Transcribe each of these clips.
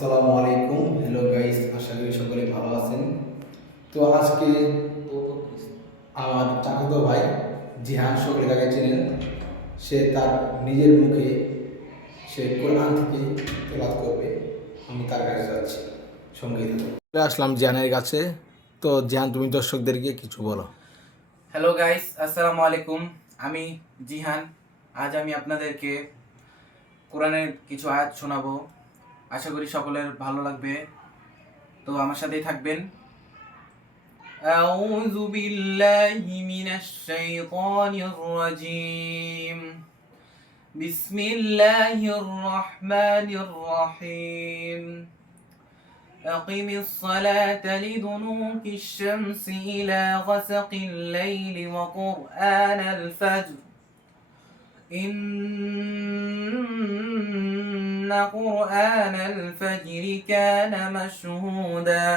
আসসালামু আলাইকুম। Hello guys, আশা করি সকলে ভালো আছেন। তো আজকে আমার চাচাতো ভাই জিহান, সকলে তাকে চেনেন, সে তার নিজের মুখে সে কোরআন থেকে তেলাওয়াত করবে। আমি তার কাছে যাচ্ছি, সঙ্গেই থাকো। চলে আসলাম জিহানের কাছে। তো জিহান, তুমি দর্শকদেরকে কিছু বলো। হ্যালো গাইস, আসসালামু আলাইকুম। আমি জিহান। আজ আমি আপনাদেরকে কোরআনের কিছু আয়াত শোনাবো। আশা করি সকলের ভালো লাগবে, তো আমার সাথেই থাকবেন। আউযু বিল্লাহি মিনাশ শাইতানির রাজীম। বিসমিল্লাহির রহমানির রহিম। أقم الصلاة لدنوك الشمس إلى غسق الليل وقرآن الفجر إن قرآن الفجر كان مشهودا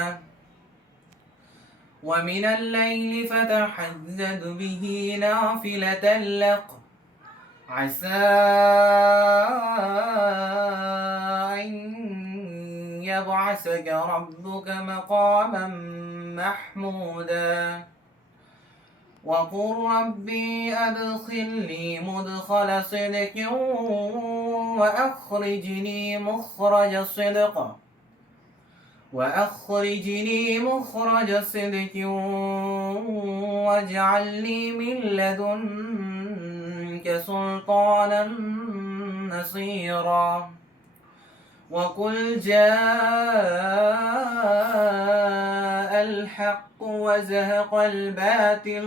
ومن الليل فتحجد به نافلة لك عسى أن يبعثك ربك مقاما محمودا وقل ربي أدخلني مدخل صدق وأخرجني مخرج صدق واجعل لي من لدنك سلطانا نصيرا وقل جاء الحق وزهق الباطل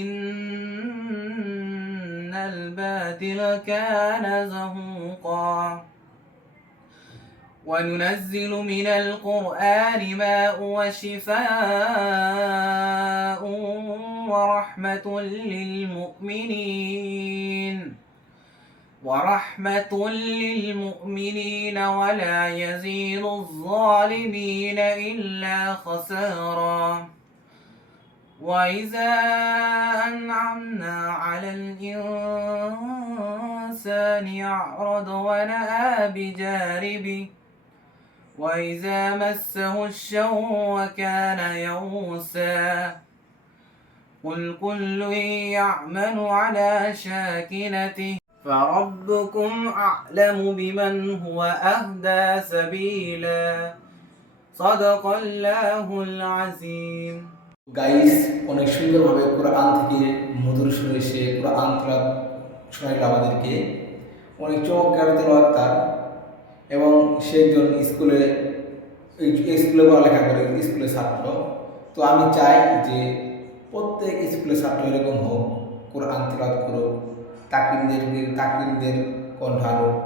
إن الباطل كان زهوقا وننزل من القرآن ما هو شفاء ورحمة للمؤمنين ولا يزيد الظالمين إلا خسارا وإذا أنعمنا على الإنسان يعرض ونأى بجانبه وإذا مسه الشر وكان يئوسا قل كل يعمل على شاكلته فربكم أعلم بمن هو أهدى سبيلا صدق الله العظيم। গাইস, অনেক সুন্দরভাবে কোরআন থেকে মধুর সুরে সে কোরআন তেলাওয়াত শোনাইল আমাদেরকে। অনেক চমৎকার তেলাওয়াত তার। এবং সে একজন স্কুলে পড়ালেখা করে, স্কুলের ছাত্র। তো আমি চাই যে প্রত্যেক স্কুলের ছাত্র এরকম হোক, কোরআন তেলাওয়াত করুক, তাকিনদের কণ্ঠ আনুক,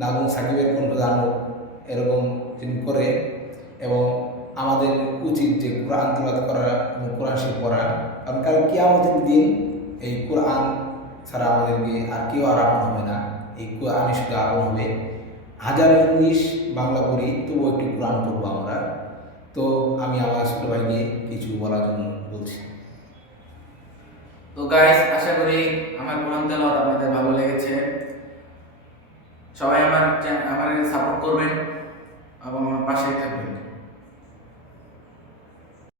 নাগুন সাকিবের কণ্ঠ আনুক, এরকম যিনি করে। এবং আমাদের উচিত যে কোরআন তেলাওয়াত করা এবং কোরআন শিখ পড়া, কারণ কাল কিয়ামতের দিন এই কোরআন ছাড়া আমাদেরকে আর কেউ আর আপন হবে না। এই কোরআনই শুধু আপন হবে। হাজার ইংলিশ বাংলা পড়ি, তবুও একটু কোরআন পড়বো আমরা। তো আমি আমার ছোট ভাইকে কিছু বলার জন্য বলছি। তো গাইস, আশা করি আমার কোরআন তেলাওয়াত আপনাদের ভালো লেগেছে। সবাই আমার সাপোর্ট করবেন এবং আমার পাশে থাকবেন।